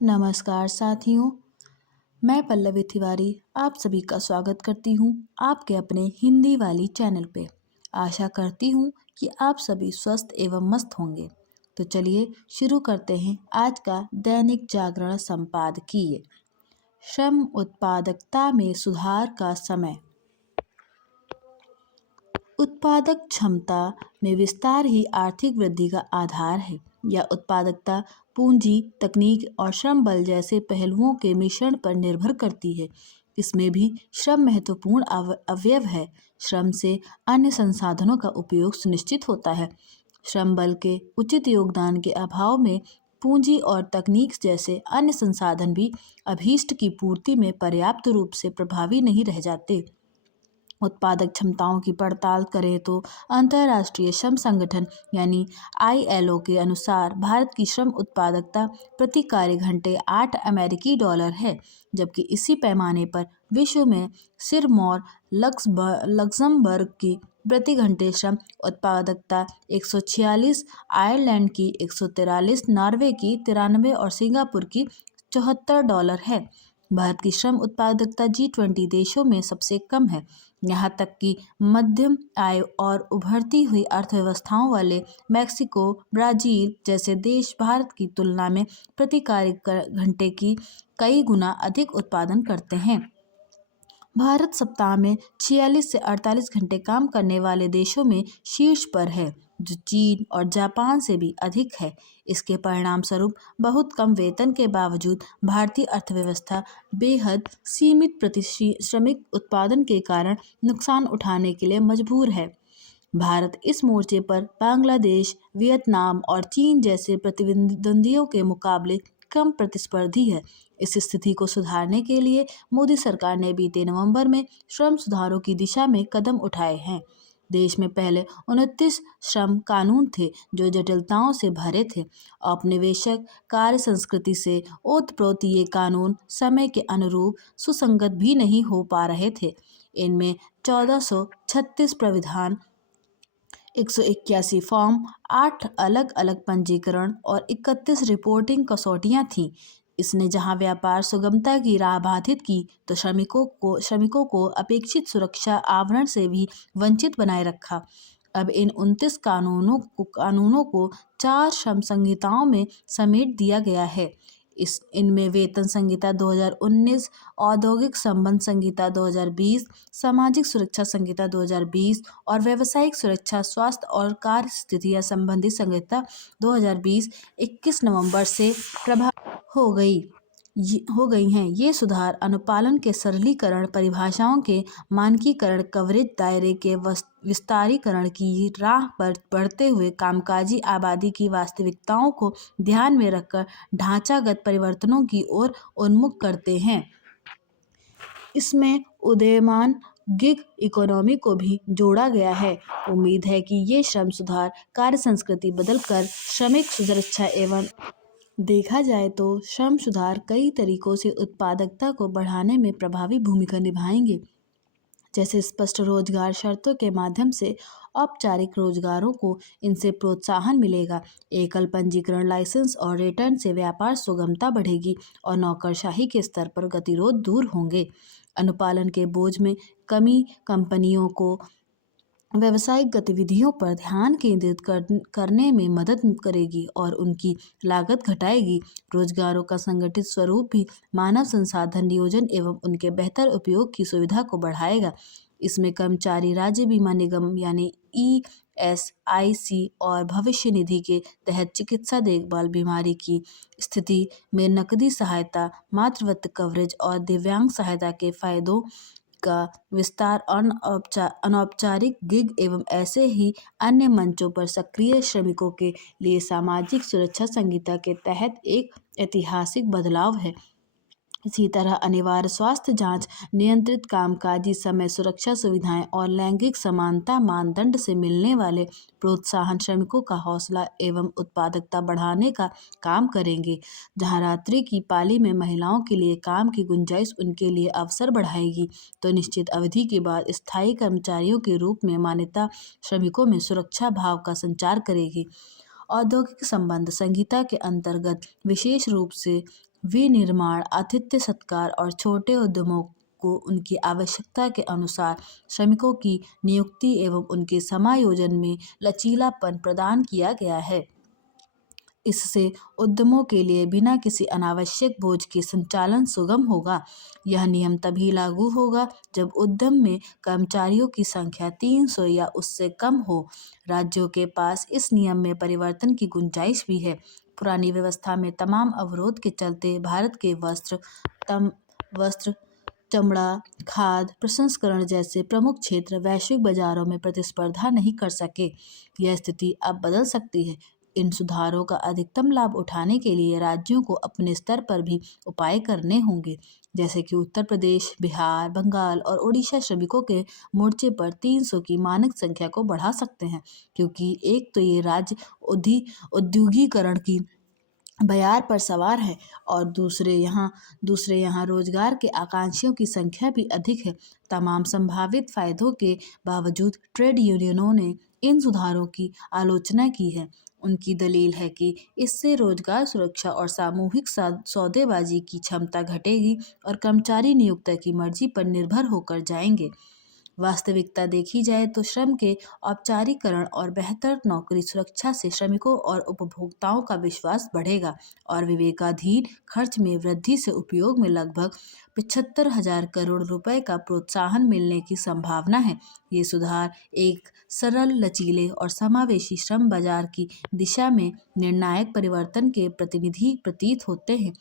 नमस्कार साथियों, मैं पल्लवी तिवारी आप सभी का स्वागत करती हूँ आपके अपने हिंदी वाली चैनल पे। आशा करती हूँ कि आप सभी स्वस्थ एवं मस्त होंगे। तो चलिए शुरू करते हैं आज का दैनिक जागरण संपादकीय। श्रम उत्पादकता में सुधार का समय। उत्पादक क्षमता में विस्तार ही आर्थिक वृद्धि का आधार है। यह उत्पादकता पूंजी, तकनीक और श्रम बल जैसे पहलुओं के मिश्रण पर निर्भर करती है। इसमें भी श्रम महत्वपूर्ण अवयव है। श्रम से अन्य संसाधनों का उपयोग सुनिश्चित होता है। श्रम बल के उचित योगदान के अभाव में पूंजी और तकनीक जैसे अन्य संसाधन भी अभीष्ट की पूर्ति में पर्याप्त रूप से प्रभावी नहीं रह जाते। उत्पादक क्षमताओं की पड़ताल करें तो अंतर्राष्ट्रीय श्रम संगठन यानी ILO के अनुसार भारत की श्रम उत्पादकता प्रति कार्य घंटे 8 अमेरिकी डॉलर है, जबकि इसी पैमाने पर विश्व में सिरमौर लक्समबर्ग की प्रति घंटे श्रम उत्पादकता 146, आयरलैंड की 143, नॉर्वे की 93 और सिंगापुर की 74 डॉलर है। भारत की श्रम उत्पादकता G20 देशों में सबसे कम है। यहाँ तक कि मध्यम आय और उभरती हुई अर्थव्यवस्थाओं वाले मैक्सिको, ब्राजील जैसे देश भारत की तुलना में प्रति कार्य घंटे की कई गुना अधिक उत्पादन करते हैं। भारत सप्ताह में 46 से 48 घंटे काम करने वाले देशों में शीर्ष पर है, जो चीन और जापान से भी अधिक है। इसके परिणाम स्वरूप बहुत कम वेतन के बावजूद भारतीय अर्थव्यवस्था बेहद सीमित श्रमिक उत्पादन के कारण नुकसान उठाने के लिए मजबूर है। भारत इस मोर्चे पर बांग्लादेश, वियतनाम और चीन जैसे प्रतिद्वंदियों के मुकाबले कम प्रतिस्पर्धी है। इस स्थिति को सुधारने के लिए मोदी सरकार ने बीते नवंबर में श्रम सुधारों की दिशा में कदम उठाए हैं। देश में पहले 29 श्रम कानून थे जो जटिलताओं से भरे थे। औपनिवेशिक कार्य संस्कृति से ओतप्रोत ये कानून समय के अनुरूप सुसंगत भी नहीं हो पा रहे थे। इनमें 1436 प्राविधान, 181 फॉर्म, 8 अलग अलग पंजीकरण और 31 रिपोर्टिंग कसौटियां थीं। इसने जहां व्यापार सुगमता की राह बाधित की, तो श्रमिकों को अपेक्षित सुरक्षा आवरण से भी वंचित बनाए रखा। अब इन 29 कानूनों को 4 श्रम संहिताओं में समेट दिया गया है। इनमें वेतन संहिता 2019, औद्योगिक संबंध संहिता 2020, सामाजिक सुरक्षा संहिता 2020 और व्यावसायिक सुरक्षा, स्वास्थ्य और कार्य स्थितियां संबंधी संहिता 2020 21 नवंबर से प्रभावी हो गई हैं। ये सुधार अनुपालन के सरलीकरण, परिभाषाओं के मानकीकरण, कवरेज दायरे के विस्तारीकरण की राह पर बढ़ते हुए कामकाजी आबादी की वास्तविकताओं को ध्यान में रखकर ढांचागत परिवर्तनों की ओर उन्मुख करते हैं। इसमें उदीयमान गिग इकोनॉमी को भी जोड़ा गया है। उम्मीद है कि ये श्रम सुधार कार्य संस्कृति बदलकर श्रमिक सुरक्षा एवं देखा जाए तो श्रम सुधार कई तरीकों से उत्पादकता को बढ़ाने में प्रभावी भूमिका निभाएंगे, जैसे स्पष्ट रोजगार शर्तों के माध्यम से औपचारिक रोजगारों को इनसे प्रोत्साहन मिलेगा। एकल पंजीकरण, लाइसेंस और रिटर्न से व्यापार सुगमता बढ़ेगी और नौकरशाही के स्तर पर गतिरोध दूर होंगे। अनुपालन के बोझ में कमी कंपनियों को व्यावसायिक गतिविधियों पर ध्यान केंद्रित करने में मदद करेगी और उनकी लागत घटाएगी। रोजगारों का संगठित स्वरूप भी मानव संसाधन नियोजन एवं उनके बेहतर उपयोग की सुविधा को बढ़ाएगा। इसमें कर्मचारी राज्य बीमा निगम यानी ESIC और भविष्य निधि के तहत चिकित्सा देखभाल, बीमारी की स्थिति में नकदी सहायता, मातृत्व कवरेज और दिव्यांग सहायता के फायदों का विस्तार, अनौपचारिक गिग एवं ऐसे ही अन्य मंचों पर सक्रिय श्रमिकों के लिए सामाजिक सुरक्षा संहिता के तहत एक ऐतिहासिक बदलाव है। इसी तरह अनिवार्य स्वास्थ्य जांच, नियंत्रित कामकाजी समय, सुरक्षा सुविधाएं और लैंगिक समानता मानदंड से मिलने वाले प्रोत्साहन श्रमिकों का हौसला एवं उत्पादकता बढ़ाने का काम करेंगे। जहां रात्रि की पाली में महिलाओं के लिए काम की गुंजाइश उनके लिए अवसर बढ़ाएगी, तो निश्चित अवधि के बाद स्थायी कर्मचारियों के रूप में मान्यता श्रमिकों में सुरक्षा भाव का संचार करेगी। औद्योगिक संबंध संहिता के अंतर्गत विशेष रूप से विनिर्माण, आतिथ्य सत्कार और छोटे उद्यमों को उनकी आवश्यकता के अनुसार श्रमिकों की नियुक्ति एवं उनके समायोजन में लचीलापन प्रदान किया गया है। इससे उद्यमों के लिए बिना किसी अनावश्यक बोझ के संचालन सुगम होगा। यह नियम तभी लागू होगा जब उद्यम में कर्मचारियों की संख्या 300 या उससे कम हो। राज्यों के पास इस नियम में परिवर्तन की गुंजाइश भी है। पुरानी व्यवस्था में तमाम अवरोध के चलते भारत के वस्त्र, चमड़ा, खाद्य प्रसंस्करण जैसे प्रमुख क्षेत्र वैश्विक बाजारों में प्रतिस्पर्धा नहीं कर सके। यह स्थिति अब बदल सकती है। इन सुधारों का अधिकतम लाभ उठाने के लिए राज्यों को अपने स्तर पर भी उपाय करने होंगे, जैसे कि उत्तर प्रदेश, बिहार, बंगाल और उड़ीसा श्रमिकों के मोर्चे पर 300 की मानक संख्या को बढ़ा सकते हैं, क्योंकि एक तो ये राज्य औद्योगिकरण की बयार पर सवार है और दूसरे यहाँ रोजगार के आकांक्षियों की संख्या भी अधिक है। तमाम संभावित फायदों के बावजूद ट्रेड यूनियनों ने इन सुधारों की आलोचना की है। उनकी दलील है कि इससे रोजगार सुरक्षा और सामूहिक सौदेबाजी की क्षमता घटेगी और कर्मचारी नियोक्ता की मर्जी पर निर्भर होकर जाएंगे। वास्तविकता देखी जाए तो श्रम के औपचारीकरण और बेहतर नौकरी सुरक्षा से श्रमिकों और उपभोक्ताओं का विश्वास बढ़ेगा और विवेकाधीन खर्च में वृद्धि से उपयोग में लगभग 75,000 करोड़ रुपए का प्रोत्साहन मिलने की संभावना है। ये सुधार एक सरल, लचीले और समावेशी श्रम बाजार की दिशा में निर्णायक परिवर्तन के प्रतिनिधि प्रतीत होते हैं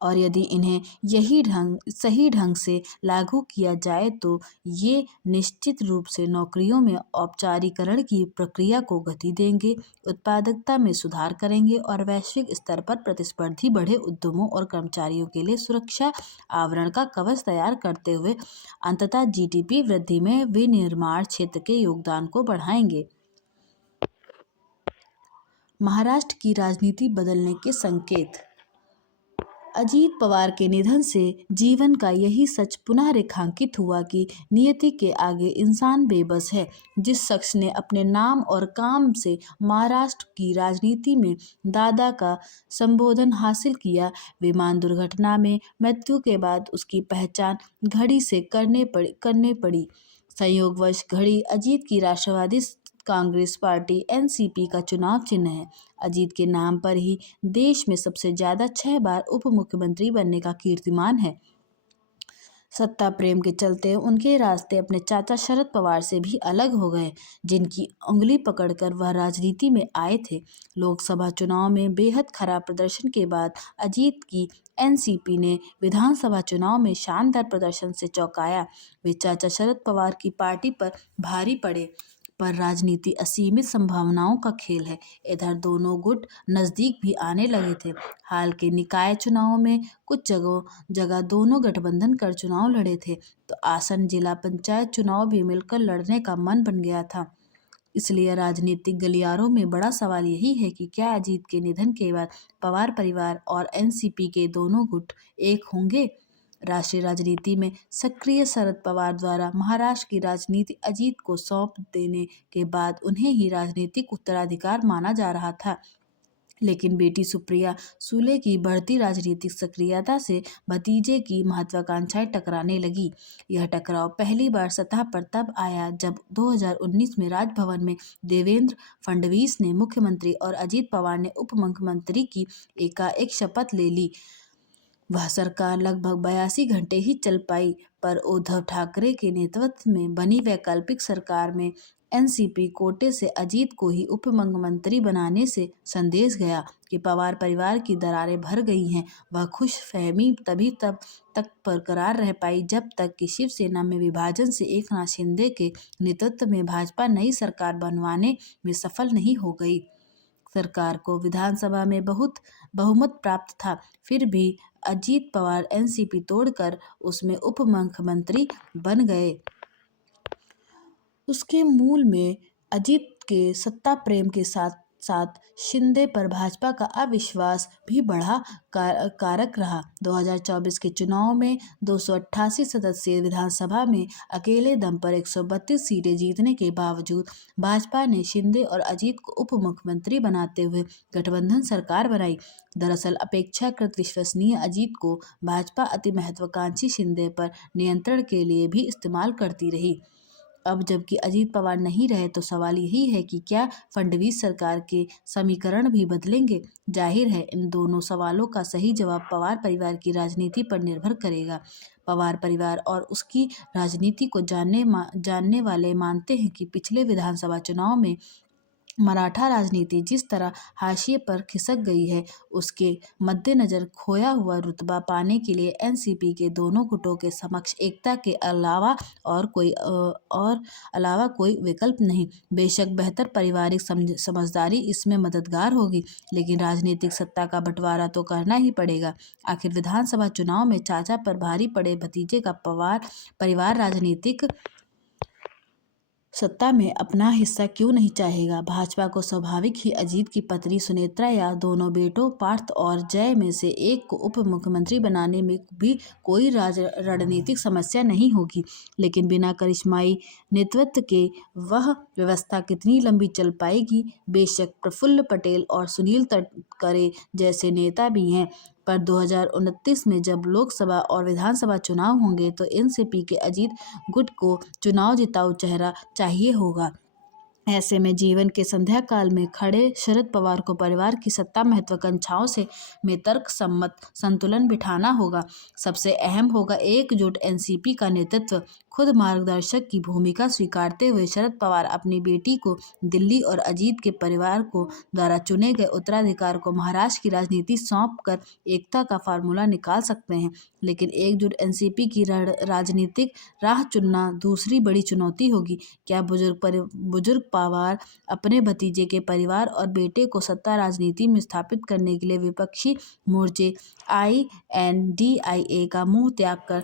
और यदि इन्हें सही ढंग से लागू किया जाए तो ये निश्चित रूप से नौकरियों में औपचारीकरण की प्रक्रिया को गति देंगे, उत्पादकता में सुधार करेंगे और वैश्विक स्तर पर प्रतिस्पर्धी बड़े उद्यमों और कर्मचारियों के लिए सुरक्षा आवरण का कवच तैयार करते हुए अंततः जीडीपी वृद्धि में विनिर्माण क्षेत्र के योगदान को बढ़ाएंगे। महाराष्ट्र की राजनीति बदलने के संकेत। अजीत पवार के निधन से जीवन का यही सच पुनः रेखांकित हुआ कि नियति के आगे इंसान बेबस है। जिस शख्स ने अपने नाम और काम से महाराष्ट्र की राजनीति में दादा का संबोधन हासिल किया, विमान दुर्घटना में मृत्यु के बाद उसकी पहचान घड़ी से करने पड़ी। संयोगवश घड़ी अजीत की राष्ट्रवादी कांग्रेस पार्टी एनसीपी का चुनाव चिन्ह है। अजीत के नाम पर ही देश में सबसे ज्यादा 6 बार उप मुख्यमंत्री बनने का कीर्तिमान है। सत्ता प्रेम के चलते उनके रास्ते अपने चाचा शरद पवार से भी अलग हो गए, जिनकी उंगली पकड़कर वह राजनीति में आए थे। लोकसभा चुनाव में बेहद खराब प्रदर्शन के बाद अजीत की एनसीपी ने विधानसभा चुनाव में शानदार प्रदर्शन से चौंकाया। वे चाचा शरद पवार की पार्टी पर भारी पड़े, पर राजनीति असीमित संभावनाओं का खेल है। इधर दोनों गुट नजदीक भी आने लगे थे। हाल के निकाय चुनावों में कुछ जगह दोनों गठबंधन कर चुनाव लड़े थे, तो आसन जिला पंचायत चुनाव भी मिलकर लड़ने का मन बन गया था। इसलिए राजनीतिक गलियारों में बड़ा सवाल यही है कि क्या अजीत के निधन के बाद पवार परिवार और एनसीपी के दोनों गुट एक होंगे। राष्ट्रीय राजनीति में सक्रिय शरद पवार द्वारा महाराष्ट्र की राजनीति अजीत को सौंप देने के बाद उन्हें ही राजनीतिक उत्तराधिकार माना जा रहा था, लेकिन बेटी सुप्रिया सुले की बढ़ती राजनीतिक सक्रियता से भतीजे की महत्वाकांक्षाएं टकराने लगी। यह टकराव पहली बार सतह पर तब आया जब 2019 में राजभवन में देवेंद्र फडणवीस ने मुख्यमंत्री और अजीत पवार ने उप मुख्यमंत्री की एकाएक शपथ ले ली। वह सरकार लगभग 82 घंटे ही चल पाई, पर उद्धव ठाकरे के नेतृत्व में बनी वैकल्पिक सरकार में एनसीपी कोटे से अजीत को ही उप मुख्यमंत्री बनाने से संदेश गया कि पवार परिवार की दरारें भर गई हैं। वह खुशफहमी तभी तब तक बरकरार रह पाई जब तक कि शिवसेना में विभाजन से एकनाथ शिंदे के नेतृत्व में भाजपा नई सरकार बनवाने में सफल नहीं हो गई। सरकार को विधानसभा में बहुत बहुमत प्राप्त था, फिर भी अजीत पवार एनसीपी तोड़कर उसमें उप मुख्यमंत्री बन गए। उसके मूल में अजीत के सत्ता प्रेम के साथ साथ शिंदे पर भाजपा का अविश्वास भी बड़ा कारक रहा। 2024 के चुनाव में 288 सदस्यीय विधानसभा में अकेले दम पर 132 सीटें जीतने के बावजूद भाजपा ने शिंदे और अजीत को उप मुख्यमंत्री बनाते हुए गठबंधन सरकार बनाई। दरअसल अपेक्षाकृत विश्वसनीय अजीत को भाजपा अति महत्वाकांक्षी शिंदे पर नियंत्रण के लिए भी इस्तेमाल करती रही। अब जबकि अजीत पवार नहीं रहे तो सवाल यही है कि क्या फडणवीस सरकार के समीकरण भी बदलेंगे। जाहिर है इन दोनों सवालों का सही जवाब पवार परिवार की राजनीति पर निर्भर करेगा। पवार परिवार और उसकी राजनीति को जानने वाले मानते हैं कि पिछले विधानसभा चुनाव में मराठा राजनीति जिस तरह हाशिए पर खिसक गई है, उसके मद्देनजर खोया हुआ रुतबा पाने के लिए एनसीपी के दोनों गुटों के समक्ष एकता के अलावा कोई विकल्प नहीं। बेशक बेहतर पारिवारिक समझदारी इसमें मददगार होगी, लेकिन राजनीतिक सत्ता का बंटवारा तो करना ही पड़ेगा। आखिर विधानसभा चुनाव में चाचा पर भारी पड़े भतीजे का पवार परिवार राजनीतिक सत्ता में अपना हिस्सा क्यों नहीं चाहेगा। भाजपा को स्वाभाविक ही अजीत की पत्नी सुनेत्रा या दोनों बेटों पार्थ और जय में से एक को उप मुख्यमंत्री बनाने में भी कोई रणनीतिक समस्या नहीं होगी, लेकिन बिना करिश्माई नेतृत्व के वह व्यवस्था कितनी लंबी चल पाएगी। बेशक प्रफुल्ल पटेल और सुनील तटकरे जैसे नेता भी हैं, पर 2029 में जब लोकसभा और विधानसभा चुनाव होंगे तो एनसीपी के अजीत गुट को चुनाव जिताऊ चेहरा चाहिए होगा। ऐसे में जीवन के संध्या काल में खड़े शरद पवार को परिवार की सत्ता महत्वाकांक्षाओं में तर्क सम्मत संतुलन बिठाना होगा। सबसे अहम होगा एकजुट एनसीपी का नेतृत्व। खुद मार्गदर्शक की भूमिका स्वीकारते हुए शरद पवार अपनी बेटी को दिल्ली और अजीत के परिवार को द्वारा चुने गए उत्तराधिकार को महाराष्ट्र की राजनीति सौंप कर एकता का फार्मूला निकाल सकते हैं। लेकिन एकजुट एनसीपी की राजनीतिक राह चुनना दूसरी बड़ी चुनौती होगी। क्या बुजुर्ग पवार अपने भतीजे के परिवार और बेटे को सत्ता राजनीति में स्थापित करने के लिए विपक्षी मोर्चे INDIA का मुंह त्याग कर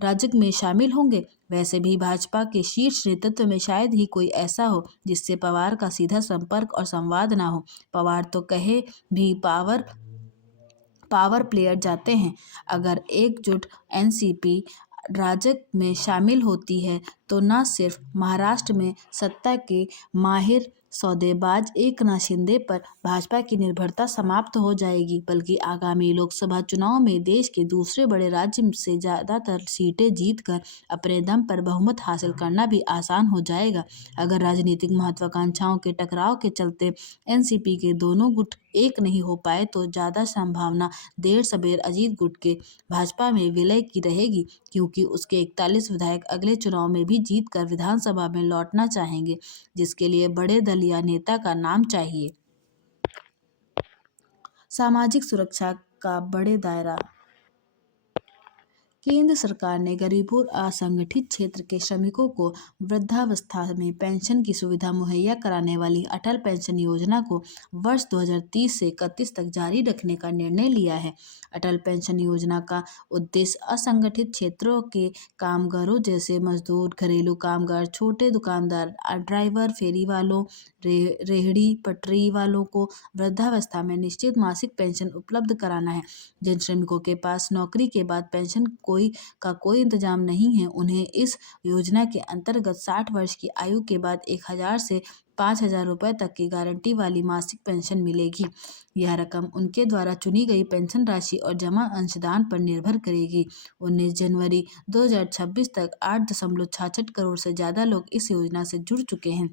राजग में शामिल होंगे। वैसे भी भाजपा के शीर्ष नेतृत्व में शायद ही कोई ऐसा हो जिससे पवार का सीधा संपर्क और संवाद ना हो। पवार तो कहे भी पावर प्लेयर जाते हैं। अगर एकजुट एनसीपी राजग में शामिल होती है तो न सिर्फ महाराष्ट्र में सत्ता के माहिर सौदेबाज एकनाथ शिंदे पर भाजपा की निर्भरता समाप्त हो जाएगी, बल्कि आगामी लोकसभा चुनाव में देश के दूसरे बड़े राज्य से ज़्यादातर सीटें जीतकर अपने दम पर बहुमत हासिल करना भी आसान हो जाएगा। अगर राजनीतिक महत्वाकांक्षाओं के टकराव के चलते एनसीपी के दोनों गुट एक नहीं हो पाए तो ज़्यादा संभावना देर सबेर अजीत गुट के भाजपा में विलय की रहेगी, क्योंकि उसके 41 विधायक अगले चुनाव में भी जीत कर विधानसभा में लौटना चाहेंगे, जिसके लिए बड़े दल या नेता का नाम चाहिए। सामाजिक सुरक्षा का बड़े दायरा। केंद्र सरकार ने गरीबों और असंगठित क्षेत्र के श्रमिकों को वृद्धावस्था में पेंशन की सुविधा मुहैया कराने वाली अटल पेंशन योजना को वर्ष 2030 से 31 तक जारी रखने का निर्णय लिया है। अटल पेंशन योजना का उद्देश्य असंगठित क्षेत्रों के कामगारों जैसे मजदूर, घरेलू कामगार, छोटे दुकानदार, ड्राइवर, फेरी वालों, रेहड़ी पटरी वालों को वृद्धावस्था में निश्चित मासिक पेंशन उपलब्ध कराना है। जिन श्रमिकों के पास नौकरी के बाद पेंशन कोई इंतजाम नहीं है, उन्हें इस योजना के अंतर्गत 60 वर्ष की आयु के बाद 1000 से 5000 रुपये तक की गारंटी वाली मासिक पेंशन मिलेगी। यह रकम उनके द्वारा चुनी गई पेंशन राशि और जमा अंशदान पर निर्भर करेगी। 19 जनवरी 2026 तक 8.66 करोड़ से ज़्यादा लोग इस योजना से जुड़ चुके हैं।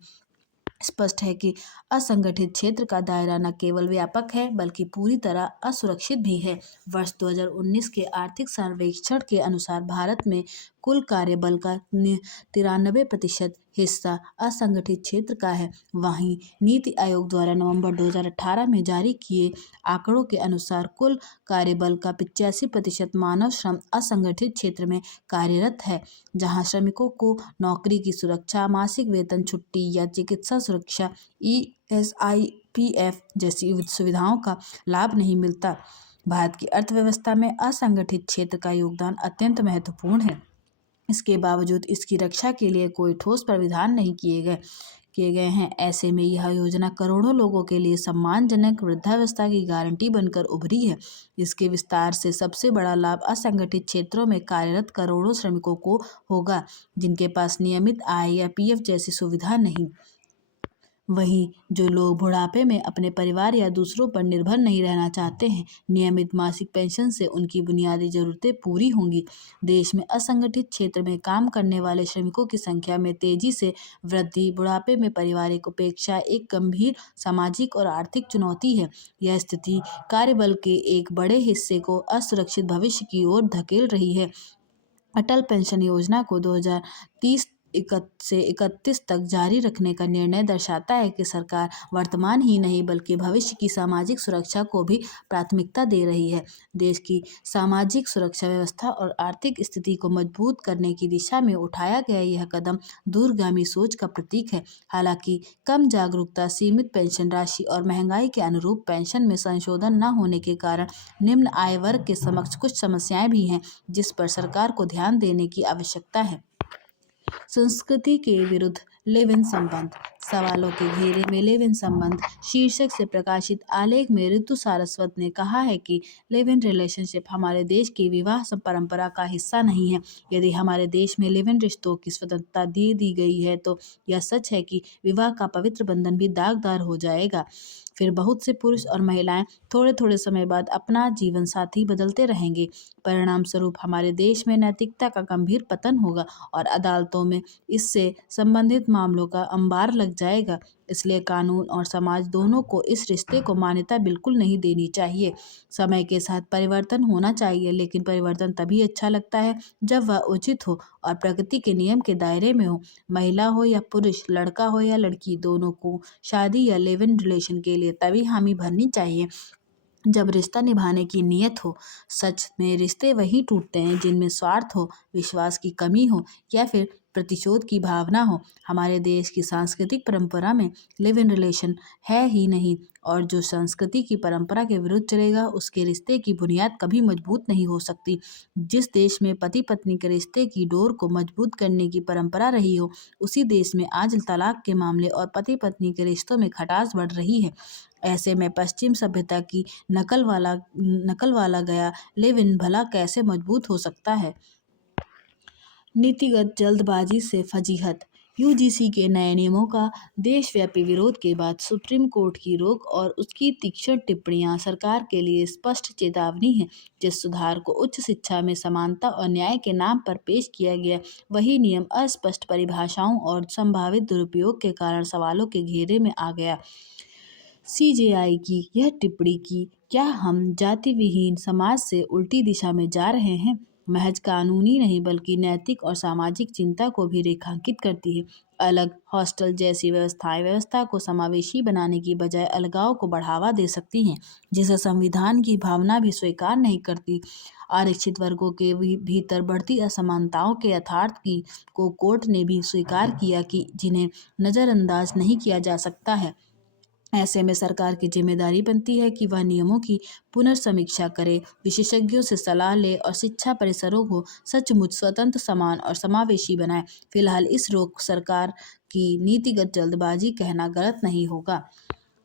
स्पष्ट है कि असंगठित क्षेत्र का दायरा न केवल व्यापक है बल्कि पूरी तरह असुरक्षित भी है। वर्ष 2019 के आर्थिक सर्वेक्षण के अनुसार भारत में कुल कार्यबल का 93% हिस्सा असंगठित क्षेत्र का है। वहीं नीति आयोग द्वारा नवंबर 2018 में जारी किए आंकड़ों के अनुसार कुल कार्यबल का 85% मानव श्रम असंगठित क्षेत्र में कार्यरत है, जहां श्रमिकों को नौकरी की सुरक्षा, मासिक वेतन, छुट्टी या चिकित्सा सुरक्षा ESIPF जैसी सुविधाओं का लाभ नहीं मिलता। भारत की अर्थव्यवस्था में असंगठित क्षेत्र का योगदान अत्यंत महत्वपूर्ण है। इसके बावजूद इसकी रक्षा के लिए कोई ठोस प्रावधान नहीं किए गए। किए गए हैं। ऐसे में यह योजना करोड़ों लोगों के लिए सम्मानजनक वृद्धावस्था की गारंटी बनकर उभरी है। इसके विस्तार से सबसे बड़ा लाभ असंगठित क्षेत्रों में कार्यरत करोड़ों श्रमिकों को होगा, जिनके पास नियमित आय या पीएफ जैसी सुविधा नहीं। वहीं जो लोग बुढ़ापे में अपने परिवार या दूसरों पर निर्भर नहीं रहना चाहते हैं, नियमित मासिक पेंशन से उनकी बुनियादी जरूरतें पूरी होंगी। देश में असंगठित क्षेत्र में काम करने वाले श्रमिकों की संख्या में तेजी से वृद्धि बुढ़ापे में पारिवारिक उपेक्षा एक गंभीर सामाजिक और आर्थिक चुनौती है। यह स्थिति कार्यबल के एक बड़े हिस्से को असुरक्षित भविष्य की ओर धकेल रही है। अटल पेंशन योजना को 2030 से 31 तक जारी रखने का निर्णय दर्शाता है कि सरकार वर्तमान ही नहीं बल्कि भविष्य की सामाजिक सुरक्षा को भी प्राथमिकता दे रही है। देश की सामाजिक सुरक्षा व्यवस्था और आर्थिक स्थिति को मजबूत करने की दिशा में उठाया गया यह कदम दूरगामी सोच का प्रतीक है। हालांकि कम जागरूकता, सीमित पेंशन राशि और महंगाई के अनुरूप पेंशन में संशोधन न होने के कारण निम्न आय वर्ग के समक्ष कुछ समस्याएं भी हैं, जिस पर सरकार को ध्यान देने की आवश्यकता है। संस्कृति के विरुद्ध लिव इन संबंध। सवालों के घेरे में लिव इन संबंध शीर्षक से प्रकाशित आलेख में ऋतु सारस्वत ने कहा है कि लिव इन रिलेशनशिप हमारे देश की विवाह परंपरा का हिस्सा नहीं है। यदि हमारे देश में लिव इन रिश्तों की स्वतंत्रता दे दी गई है तो यह सच है कि विवाह का पवित्र बंधन भी दागदार हो जाएगा। फिर बहुत से पुरुष और महिलाएं थोड़े थोड़े समय बाद अपना जीवन साथी बदलते रहेंगे। परिणाम स्वरूप हमारे देश में नैतिकता का गंभीर पतन होगा और अदालतों में इससे संबंधित मामलों का अंबार लग जाएगा। इसलिए कानून और समाज दोनों को इस रिश्ते को मान्यता बिल्कुल नहीं देनी चाहिए। समय के साथ परिवर्तन होना चाहिए, लेकिन परिवर्तन तभी अच्छा लगता है जब वह उचित हो और प्रकृति के नियम के दायरे में हो। महिला हो या पुरुष, लड़का हो या लड़की, दोनों को शादी या लिव इन रिलेशन के लिए तभी हामी भरनी चाहिए जब रिश्ता निभाने की नीयत हो। सच में रिश्ते वही टूटते हैं जिनमें स्वार्थ हो, विश्वास की कमी हो या फिर प्रतिशोध की भावना हो। हमारे देश की सांस्कृतिक परंपरा में लिव इन रिलेशन है ही नहीं, और जो संस्कृति की परंपरा के विरुद्ध चलेगा उसके रिश्ते की बुनियाद कभी मजबूत नहीं हो सकती। जिस देश में पति पत्नी के रिश्ते की डोर को मजबूत करने की परंपरा रही हो, उसी देश में आज तलाक के मामले और पति पत्नी के रिश्तों में खटास बढ़ रही है। ऐसे में पश्चिम सभ्यता की नकल वाला गया लिव इन भला कैसे मजबूत हो सकता है। नीतिगत जल्दबाजी से फजीहत। यूजीसी के नए नियमों का देशव्यापी विरोध के बाद सुप्रीम कोर्ट की रोक और उसकी तीक्ष्ण टिप्पणियां सरकार के लिए स्पष्ट चेतावनी है। जिस सुधार को उच्च शिक्षा में समानता और न्याय के नाम पर पेश किया गया, वही नियम अस्पष्ट परिभाषाओं और संभावित दुरुपयोग के कारण सवालों के घेरे में आ गया। सीजेआई की यह टिप्पणी की, क्या हम जाति विहीन समाज से उल्टी दिशा में जा रहे हैं, महज कानूनी नहीं बल्कि नैतिक और सामाजिक चिंता को भी रेखांकित करती है। अलग हॉस्टल जैसी व्यवस्थाएं व्यवस्था को समावेशी बनाने की बजाय अलगाव को बढ़ावा दे सकती हैं, जिसे संविधान की भावना भी स्वीकार नहीं करती। आरक्षित वर्गों के भीतर बढ़ती असमानताओं के यथार्थ को कोर्ट ने भी स्वीकार किया कि जिन्हें नज़रअंदाज नहीं किया जा सकता है। ऐसे में सरकार की जिम्मेदारी बनती है कि वह नियमों की पुनर्समीक्षा करे, विशेषज्ञों से सलाह ले और शिक्षा परिसरों को सचमुच स्वतंत्र, समान और समावेशी बनाए। फिलहाल इस रोक सरकार की नीतिगत जल्दबाजी कहना गलत नहीं होगा।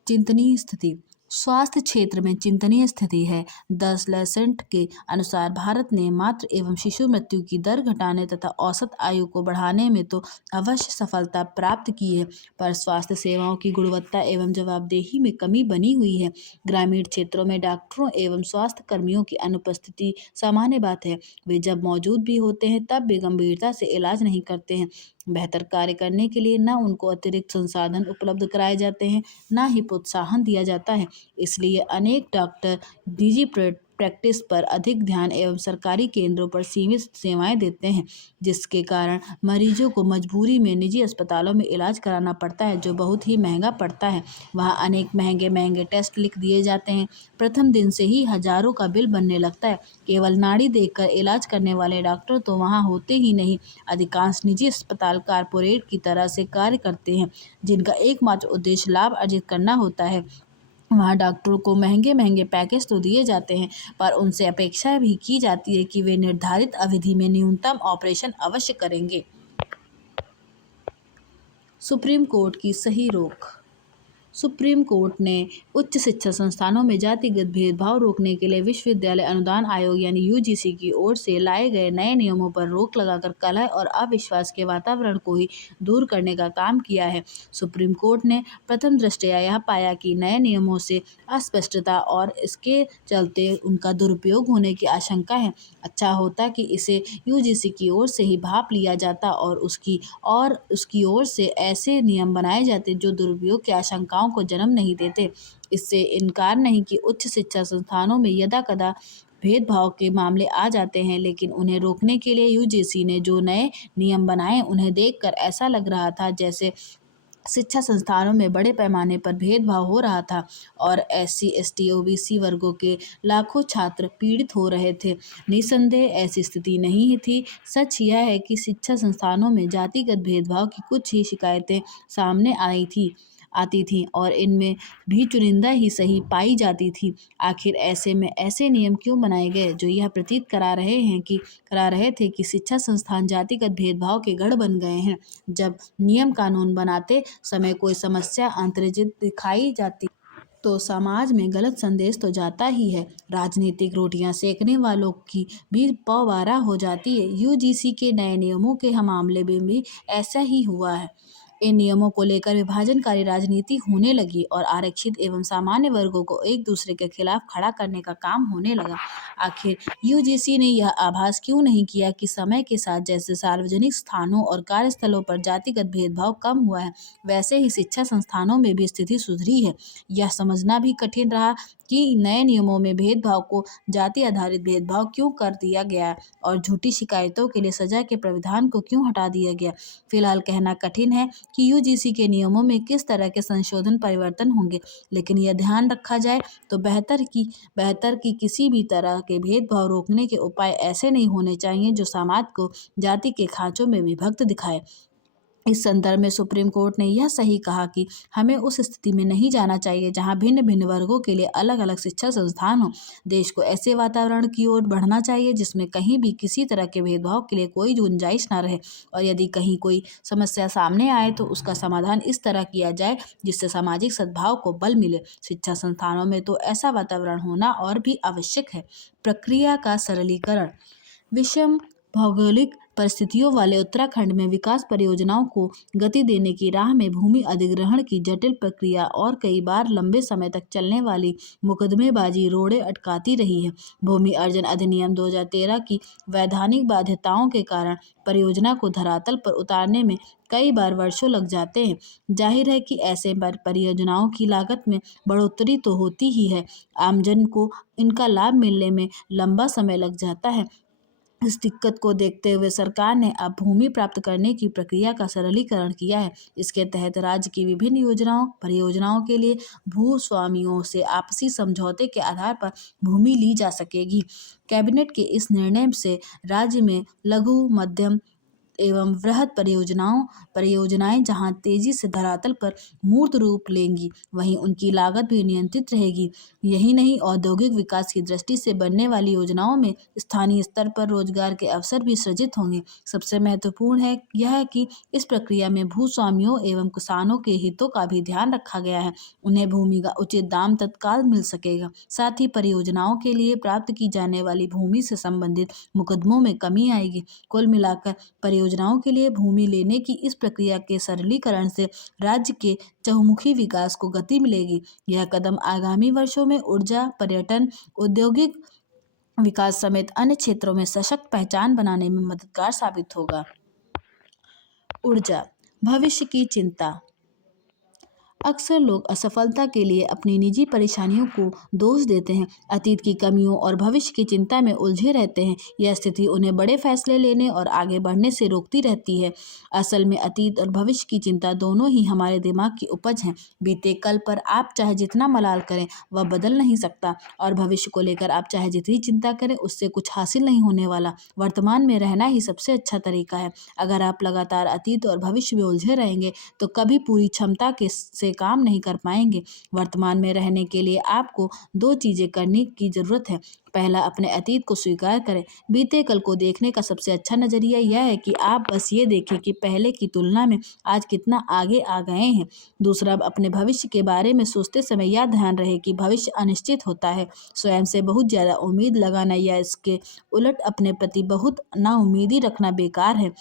चिंतनीय स्थिति। स्वास्थ्य क्षेत्र में चिंतनीय स्थिति है। द लैंसेट के अनुसार भारत ने मातृ एवं शिशु मृत्यु की दर घटाने तथा औसत आयु को बढ़ाने में तो अवश्य सफलता प्राप्त की है, पर स्वास्थ्य सेवाओं की गुणवत्ता एवं जवाबदेही में कमी बनी हुई है। ग्रामीण क्षेत्रों में डॉक्टरों एवं स्वास्थ्य कर्मियों की अनुपस्थिति सामान्य बात है। वे जब मौजूद भी होते हैं तब भी गंभीरता से इलाज नहीं करते हैं। बेहतर कार्य करने के लिए न उनको अतिरिक्त संसाधन उपलब्ध कराए जाते हैं, न ही प्रोत्साहन दिया जाता है। इसलिए अनेक डॉक्टर निजी प्रैक्टिस पर अधिक ध्यान एवं सरकारी केंद्रों पर सीमित सेवाएं देते हैं, जिसके कारण मरीजों को मजबूरी में निजी अस्पतालों में इलाज कराना पड़ता है, जो बहुत ही महंगा पड़ता है। वहाँ अनेक महंगे टेस्ट लिख दिए जाते हैं। प्रथम दिन से ही हजारों का बिल बनने लगता है। केवल नाड़ी देखकर इलाज करने वाले डॉक्टर तो वहाँ होते ही नहीं। अधिकांश निजी अस्पताल कारपोरेट की तरह से कार्य करते हैं, जिनका एकमात्र उद्देश्य लाभ अर्जित करना होता है। वहाँ डॉक्टरों को महंगे पैकेज तो दिए जाते हैं, पर उनसे अपेक्षा भी की जाती है कि वे निर्धारित अवधि में न्यूनतम ऑपरेशन अवश्य करेंगे। सुप्रीम कोर्ट की सही रोक। सुप्रीम कोर्ट ने उच्च शिक्षा संस्थानों में जातिगत भेदभाव रोकने के लिए विश्वविद्यालय अनुदान आयोग यानी यूजीसी की ओर से लाए गए नए नियमों पर रोक लगाकर कलह और अविश्वास के वातावरण को ही दूर करने का काम किया है। सुप्रीम कोर्ट ने प्रथम दृष्टया यह पाया कि नए नियमों से अस्पष्टता और इसके चलते उनका दुरुपयोग होने की आशंका है। अच्छा होता कि इसे यूजीसी की ओर से ही भाप लिया जाता और उसकी ओर से ऐसे नियम बनाए जाते जो दुरुपयोग की आशंकाओं को जन्म नहीं देते। इससे इनकार नहीं कि उच्च शिक्षा संस्थानों में यदाकदा भेदभाव के मामले आ जाते हैं, लेकिन उन्हें रोकने के लिए यूजीसी ने जो नए नियम बनाए उन्हें देखकर ऐसा लग रहा था जैसे शिक्षा संस्थानों में बड़े पैमाने पर भेदभाव हो रहा था और एससी, एसटी, ओबीसी वर्गों के लाखों छात्र पीड़ित हो रहे थे। निसंदेह ऐसी स्थिति नहीं थी। सच यह है कि शिक्षा संस्थानों में जातिगत भेदभाव की कुछ ही शिकायतें सामने आती थीं और इनमें भी चुनिंदा ही सही पाई जाती थी। आखिर ऐसे में ऐसे नियम क्यों बनाए गए जो यह प्रतीत करा रहे थे कि शिक्षा संस्थान जातिगत भेदभाव के गढ़ बन गए हैं। जब नियम कानून बनाते समय कोई समस्या अंतर्निहित दिखाई जाती तो समाज में गलत संदेश तो जाता ही है, राजनीतिक रोटियां सेकने वालों की भी पौवारा हो जाती है। यूजीसी के नए नियमों के मामले में भी ऐसा ही हुआ है। इन नियमों को लेकर विभाजनकारी राजनीति होने लगी और आरक्षित एवं सामान्य वर्गों को एक दूसरे के खिलाफ खड़ा करने का काम होने लगा। आखिर यूजीसी ने यह आभास क्यों नहीं किया कि समय के साथ जैसे सार्वजनिक स्थानों और कार्यस्थलों पर जातिगत भेदभाव कम हुआ है, वैसे ही शिक्षा संस्थानों में भी स्थिति सुधरी है। यह समझना भी कठिन रहा कि नए नियमों में भेदभाव को जाति आधारित भेदभाव क्यों कर दिया गया और झूठी शिकायतों के लिए सजा के प्रावधान को क्यों हटा दिया गया। फिलहाल कहना कठिन है कि यूजीसी के नियमों में किस तरह के संशोधन परिवर्तन होंगे, लेकिन यह ध्यान रखा जाए तो बेहतर कि किसी भी तरह के भेदभाव रोकने के उपाय ऐसे नहीं होने चाहिए जो समाज को जाति के खांचों में विभक्त दिखाए। इस संदर्भ में सुप्रीम कोर्ट ने यह सही कहा कि हमें उस स्थिति में नहीं जाना चाहिए जहां भिन्न भिन्न वर्गों के लिए अलग अलग शिक्षा संस्थान हो। देश को ऐसे वातावरण की ओर बढ़ना चाहिए जिसमें कहीं भी किसी तरह के भेदभाव के लिए कोई गुंजाइश न रहे और यदि कहीं कोई समस्या सामने आए तो उसका समाधान इस तरह किया जाए जिससे सामाजिक सद्भाव को बल मिले। शिक्षा संस्थानों में तो ऐसा वातावरण होना और भी आवश्यक है। प्रक्रिया का सरलीकरण। विषम भौगोलिक परिस्थितियों वाले उत्तराखंड में विकास परियोजनाओं को गति देने की राह में भूमि अधिग्रहण की जटिल प्रक्रिया और कई बार लंबे समय तक चलने वाली मुकदमेबाजी रोड़े अटकाती रही है। भूमि अर्जन अधिनियम 2013 की वैधानिक बाध्यताओं के कारण परियोजना को धरातल पर उतारने में कई बार वर्षों लग जाते हैं। जाहिर है कि ऐसे परियोजनाओं की लागत में बढ़ोतरी तो होती ही है, आमजन को इनका लाभ मिलने में लंबा समय लग जाता है। इस दिक्कत को देखते हुए सरकार ने अब भूमि प्राप्त करने की प्रक्रिया का सरलीकरण किया है। इसके तहत राज्य की विभिन्न परियोजनाओं के लिए भूस्वामियों से आपसी समझौते के आधार पर भूमि ली जा सकेगी। कैबिनेट के इस निर्णय से राज्य में लघु, मध्यम एवं वृहद परियोजनाएं जहां तेजी से धरातल पर मूर्त रूप लेंगी, वहीं उनकी लागत भी नियंत्रित रहेगी। यही नहीं, औद्योगिक विकास की दृष्टि से बनने वाली योजनाओं में स्थानीय स्तर पर रोजगार के अवसर भी सृजित होंगे। सबसे महत्वपूर्ण है यह कि इस प्रक्रिया में भूस्वामियों एवं किसानों के हितों का भी ध्यान रखा गया है। उन्हें भूमि का उचित दाम तत्काल मिल सकेगा। साथ ही परियोजनाओं के लिए प्राप्त की जाने वाली भूमि से संबंधित मुकदमों में कमी आएगी। कुल मिलाकर परियोजनाओं के लिए भूमि लेने की इस प्रक्रिया के सरलीकरण से राज्य के चहुमुखी विकास को गति मिलेगी। यह कदम आगामी वर्षों में ऊर्जा, पर्यटन, औद्योगिक विकास समेत अन्य क्षेत्रों में सशक्त पहचान बनाने में मददगार साबित होगा। ऊर्जा, भविष्य की चिंता। अक्सर लोग असफलता के लिए अपनी निजी परेशानियों को दोष देते हैं, अतीत की कमियों और भविष्य की चिंता में उलझे रहते हैं। यह स्थिति उन्हें बड़े फैसले लेने और आगे बढ़ने से रोकती रहती है। असल में अतीत और भविष्य की चिंता दोनों ही हमारे दिमाग की उपज हैं। बीते कल पर आप चाहे जितना मलाल करें वह बदल नहीं सकता और भविष्य को लेकर आप चाहे जितनी चिंता करें उससे कुछ हासिल नहीं होने वाला। वर्तमान में रहना ही सबसे अच्छा तरीका है। अगर आप लगातार अतीत और भविष्य में उलझे रहेंगे तो कभी पूरी क्षमता से काम नहीं कर पाएंगे। वर्तमान में रहने के लिए आपको दो चीज़ें करने की ज़रूरत है। पहला, अपने अतीत को स्वीकार करें। बीते कल को देखने का सबसे अच्छा नज़रिया यह है कि आप बस ये देखें कि पहले की तुलना में आज कितना आगे आ गए हैं। दूसरा, अपने भविष्य के बारे में सोचते समय यह ध्यान रहे कि भविष्य अनिश्चित होता है। स्वयं से बहुत ज़्यादा उम्मीद लगाना या इसके उलट अपने प्रति बहुत नाउम्मीदी रखना बेकार है।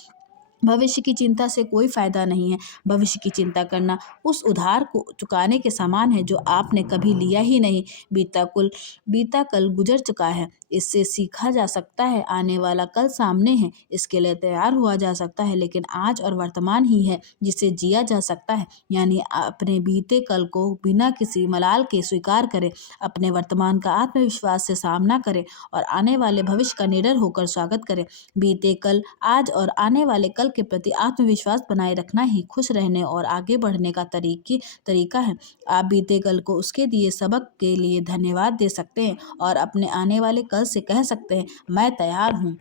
भविष्य की चिंता से कोई फायदा नहीं है। भविष्य की चिंता करना उस उधार को चुकाने के समान है जो आपने कभी लिया ही नहीं। बीता कल गुजर चुका है, इससे सीखा जा सकता है। आने वाला कल सामने है, इसके लिए तैयार हुआ जा सकता है, लेकिन आज और वर्तमान ही है जिसे जिया जा सकता है। यानी अपने बीते कल को बिना किसी मलाल के स्वीकार करें, अपने वर्तमान का आत्मविश्वास से सामना करें और आने वाले भविष्य का निडर होकर स्वागत करें। बीते कल, आज और आने वाले कल के प्रति आत्मविश्वास बनाए रखना ही खुश रहने और आगे बढ़ने का तरीका है। आप बीते कल को उसके दिए सबक के लिए धन्यवाद दे सकते हैं और अपने आने वाले कल से कह सकते हैं, मैं तैयार हूँ।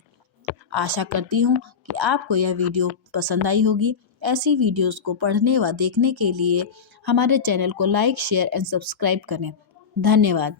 आशा करती हूँ कि आपको यह वीडियो पसंद आई होगी। ऐसी वीडियोस को पढ़ने व देखने के लिए हमारे चैनल को लाइक, शेयर एंड सब्सक्राइब करें। धन्यवाद।